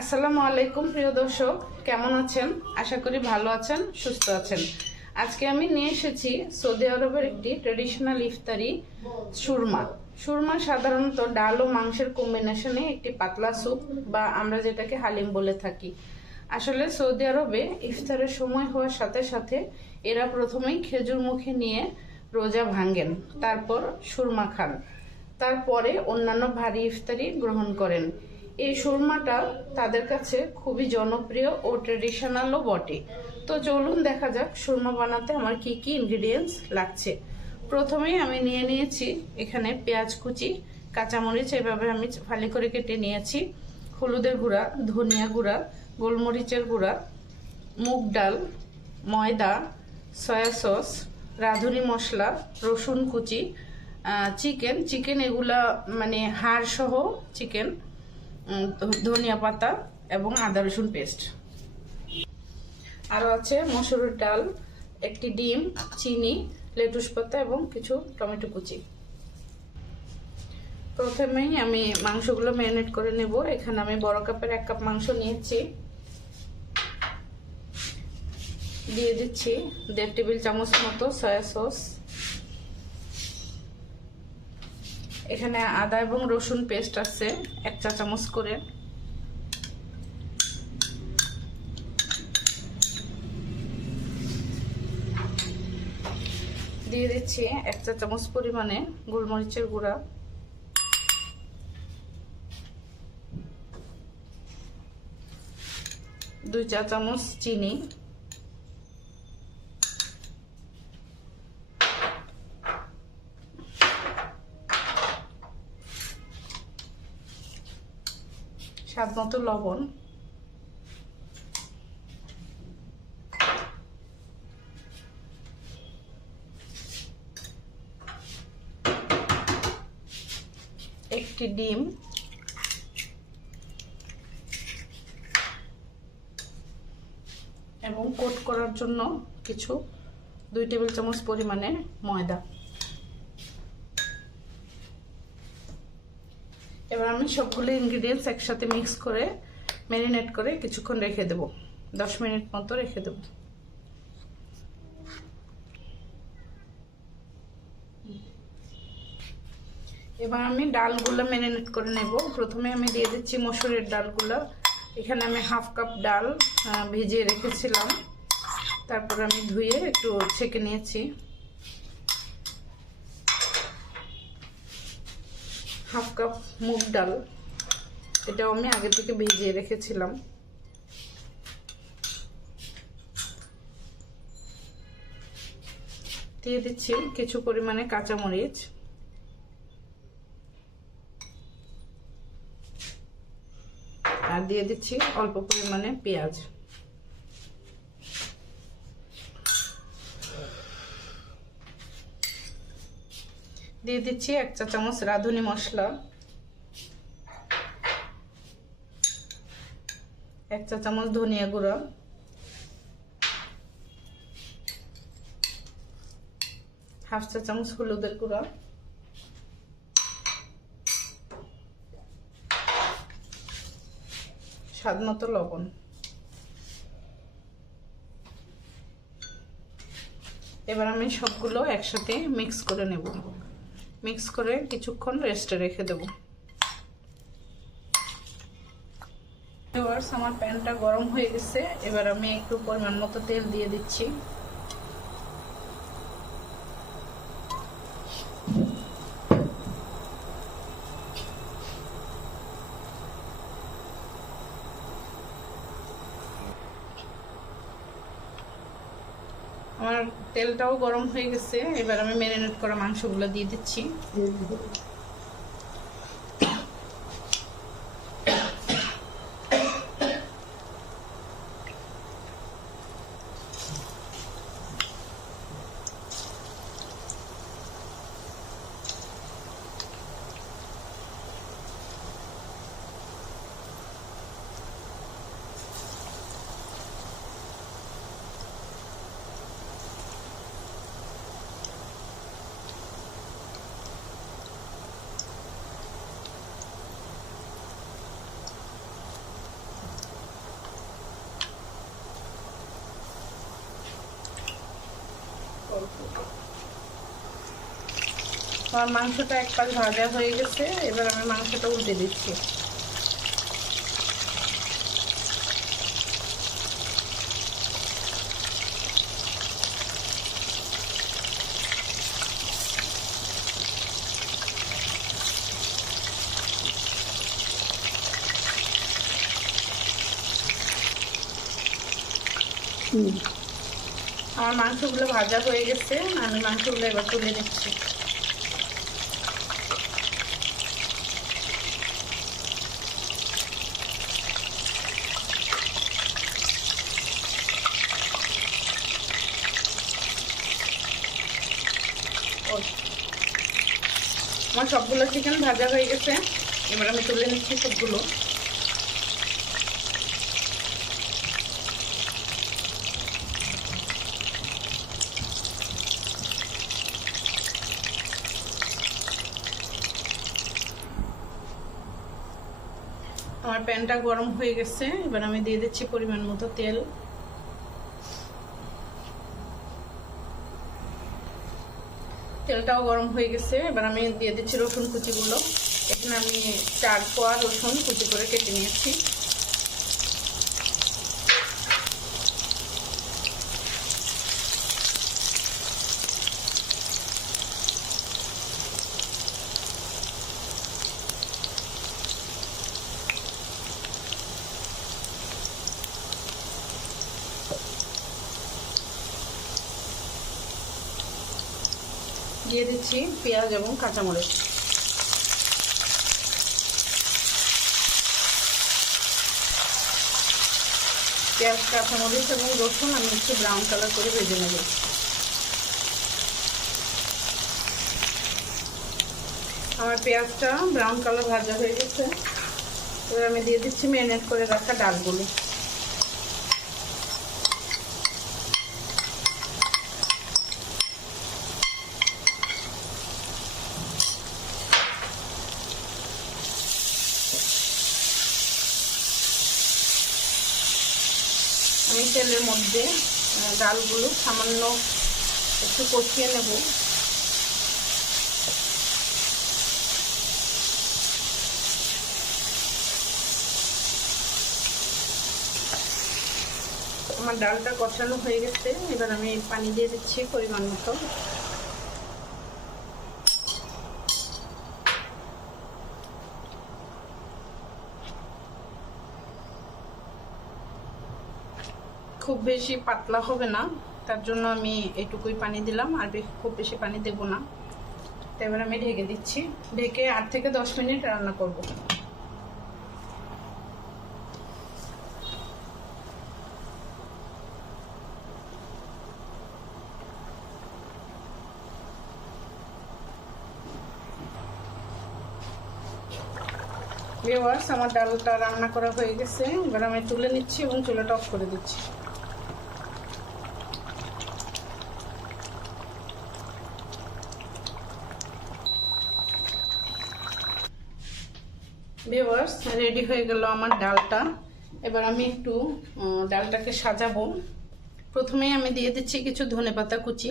আসসালামু আলাইকুম, প্রিয় দর্শক। কেমন আছেন? আশা করি ভালো আছেন, সুস্থ আছেন। আজকে আমি নিয়ে এসেছি সৌদি আরবের একটি ট্রেডিশনাল ইফতারি সুরমা। সুরমা সাধারণত ডাল ও মাংসের কম্বিনেশনে একটি পাতলা স্যুপ বা আমরা যেটাকে হালিম বলে থাকি। আসলে সৌদি আরবে ইফতারের সময় হওয়ার সাথে সাথে এরা প্রথমেই খেজুর মুখে নিয়ে রোজা ভাঙ্গেন তারপর সুরমা খান। তারপরে অন্যান্য ভারী ইফতারি গ্রহণ করেন। এই সুরমাটা তাদের কাছে খুবই জনপ্রিয় ও ট্রেডিশনালও বটে। তো চলুন দেখা যাক সুরমা বানাতে আমার কি কি ইনগ্রিডিয়েন্টস লাগছে। প্রথমেই আমি নিয়ে নিয়েছি এখানে পেঁয়াজ কুচি, কাঁচামরিচ, এভাবে আমি ফালি করে কেটে নিয়েছি। হলুদের গুঁড়া, ধনিয়া গুঁড়া, গোলমরিচের গুঁড়া, মুগ ডাল, ময়দা, সয়া সস, রাঁধুনি মশলা, রসুন কুচি চিকেন। চিকেন এগুলা মানে হাড় সহ চিকেন। ধনিয়া পাতা এবং আদা রসুন পেস্ট আরও আছে মসুরের ডাল, একটি ডিম, চিনি, লেটুস পাতা এবং কিছু টমেটো কুচি। প্রথমেই আমি মাংসগুলো ম্যারিনেট করে নেব। এখানে আমি বড় কাপের এক কাপ মাংস নিয়েছি। দিয়ে দিচ্ছি দেড় টেবিল চামচ মতো সয়া সস। এখানে আদা এবং রসুন পেস্ট আছে, এক চা চামচ করে। দিয়ে দিচ্ছি এক চা চামচ পরিমাণে গোলমরিচের গুঁড়া। দুই চা চামচ চিনি। স্বাদ মতো লবণ। একটি ডিম। এবং কোট করার জন্য কিছু দুই টেবিল চামচ পরিমাণে ময়দা। এবার আমি সবগুলো ইনগ্রিডিয়েন্টস একসাথে মিক্স করে ম্যারিনেট করে কিছুক্ষণ রেখে দেব। দশ মিনিট মতো রেখে দেব। এবার আমি ডালগুলো ম্যারিনেট করে নেব। প্রথমে আমি দিয়ে দিচ্ছি মসুরের ডালগুলো। এখানে আমি হাফ কাপ ডাল ভিজিয়ে রেখেছিলাম। তারপর আমি ধুয়ে একটু ছেঁকে নিয়েছি। হাফ কাপ মুগ ডাল। এটাও আমি আগে থেকে ভিজিয়ে রেখেছিলাম। দিয়ে দিচ্ছি কিছু পরিমাণে কাঁচামরিচ। আর দিয়ে দিচ্ছি অল্প পরিমাণে পেঁয়াজ। দিয়ে দিচ্ছি এক চা চামচ রাঁধুনি মশলা। এক চা চামচ ধনিয়া গুঁড়া। হাফ চা চামচ হলুদের গুঁড়া। স্বাদ মতো লবণ। এবার আমি সবগুলো একসাথে মিক্স করে নেব। মিক্স করে কিছুক্ষণ রেস্টে রেখে দেব। আমার প্যানটা গরম হয়ে গেছে। এবার আমি একটু পরিমাণ মতো তেল দিয়ে দিচ্ছি আমার তেলটাও গরম হয়ে গেছে। এবার আমি ম্যারিনেট করা মাংসগুলো দিয়ে দিচ্ছি। আমার মাংসটা এক পাশ ভাজা হয়ে গেছে এবার আমি মাংসটা উল্টে দিচ্ছি। আমার মাংসগুলো ভাজা হয়ে গেছে, আমি মাংসগুলো এবার তুলে নিচ্ছি। আমার সবগুলো চিকেন ভাজা হয়ে গেছে, এবার আমি তুলে নিচ্ছি সবগুলো। প্যানটা গরম হয়ে গেছে। এবার আমি দিয়ে দিচ্ছি পরিমাণ মতো তেল। তেলটাও গরম হয়ে গেছে। এবার আমি দিয়ে দিচ্ছি রসুন কুচিগুলো। এখানে আমি চার পোয়া রসুন কুচি করে কেটে নিয়েছি। দিয়ে দিচ্ছি পেঁয়াজ এবং কাঁচামরিচ। পেঁয়াজ, কাঁচামরিচ এবং রসুন আমি একটু ব্রাউন কালার করে ভেজে নেব। আমার পেঁয়াজটা ব্রাউন কালার ভাজা হয়ে গেছে। এবার আমি দিয়ে দিচ্ছি ম্যারিনেট করে রাখা ডালগুলো। ডালগুলো সামান্য একটু কষিয়ে নেব। আমার ডালটা কষানো হয়ে গেছে। এবার আমি পানি দিয়ে দিচ্ছি পরিমাণ মতো। খুব বেশি পাতলা হবে না। তার জন্য আমি এটুকুই পানি দিলাম, আর খুব বেশি পানি দেব না। তো এবার আমি ঢেকে দিচ্ছি। ঢেকে আট থেকে দশ মিনিট রান্না করব। আমার ডালটা রান্না করা হয়ে গেছে। এবার আমি তুলে নিচ্ছি এবং চুলাটা অফ করে দিচ্ছি। ভিউয়ার্স রেডি হয়ে গেল আমার ডালটা। এবার আমি একটু ডালটাকে সাজাবো। প্রথমেই আমি দিয়ে দিচ্ছি কিছু ধনেপাতা কুচি।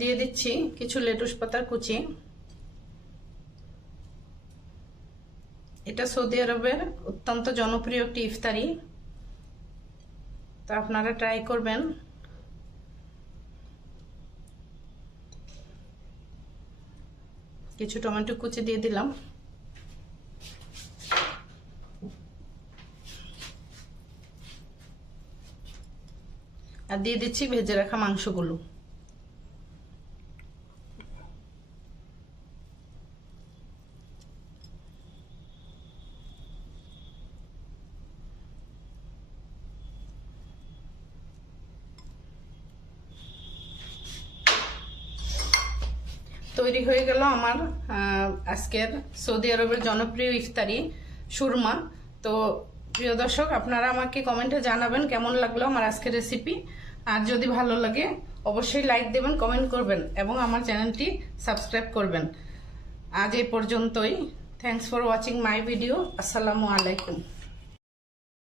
দিয়ে দিচ্ছি কিছু লেটুস পাতার কুচি। এটা সৌদি আরবের অত্যন্ত জনপ্রিয় একটি ইফতারি। তা আপনারা ট্রাই করবেন। কিছু টমেটো কুচি দিয়ে দিলাম। আর দিয়ে দিচ্ছি ভেজে রাখা মাংসগুলো। তৈরি হয়ে গেল আমার আজকের সৌদি আরবের জনপ্রিয় ইফতারি সুরমা। তো প্রিয় দর্শক, আপনারা আমাকে কমেন্টে জানাবেন কেমন লাগল আমার আজকের রেসিপি আর যদি ভালো লাগে, অবশ্যই লাইক দেবেন কমেন্ট করবেন এবং আমার চ্যানেলটি সাবস্ক্রাইব করবেন। আজ এই পর্যন্তই। Thanks for watching my video আসসালামু আলাইকুম